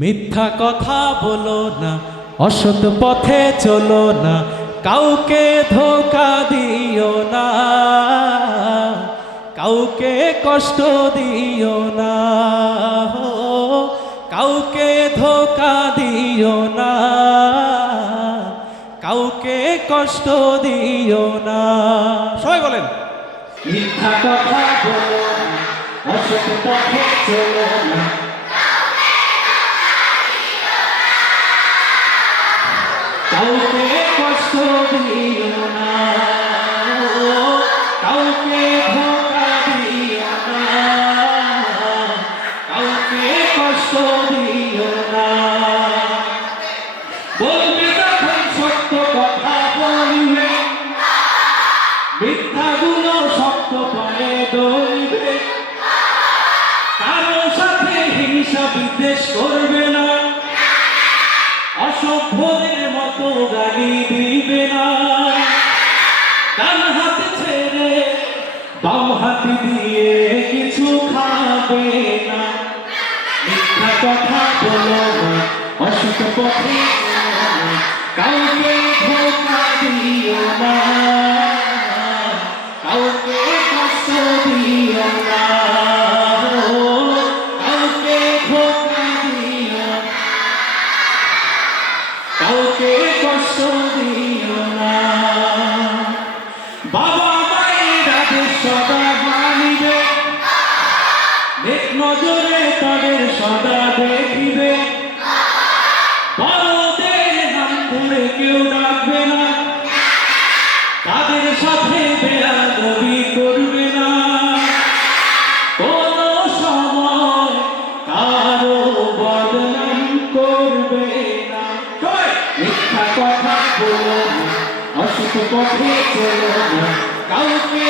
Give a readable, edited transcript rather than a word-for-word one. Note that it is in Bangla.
মিথ্যা কথা বলো না, অসৎ পথে চলো না, কাউকে ধোঁকা দিও না, কাউকে কষ্ট দিও না, হো, কাউকে ধোঁকা দিও না, কাউকে কষ্ট দিও না। সবাই বলেন, মিথ্যা কথা বলো না, অসৎ পথে চলো না, কাউকে কষ্ট দিও না, কাউকে ধোঁকা দিও না, কাউকে কষ্ট দিও না। বলবে যখন সত্য কথা বলবে, মিথ্যাগুলো শক্ত পায়ে ধরবে, কারো সাথে হিংসা বিদ্বেষ করবে না, অসভ্যদের মতো গালি দিবে না, ডান হাতে ছেড়ে বাম হাতে দিয়ে কিছু খাবে না। মিথ্যা কথা বলো না, অসৎ পথে চলো না, কাউকে ধোঁকা দিও না, কাউকে কষ্ট দিও না, কাউকে ধোঁকা দিও না, কাউকে কষ্ট দিও না। বাবা মায়ের আদেশ সদা মানিবে, নেক নজরে তাদের সদা দেখিবে, বড়দের নাম ধরে কেউ ডাকবে না, তাদের সাথে বেয়াদবি করবে না, কোনো সময় কারো বদনাম করবে না। মিথ্যা কথা বলো না, অসৎ পথে চলো না, কাউকে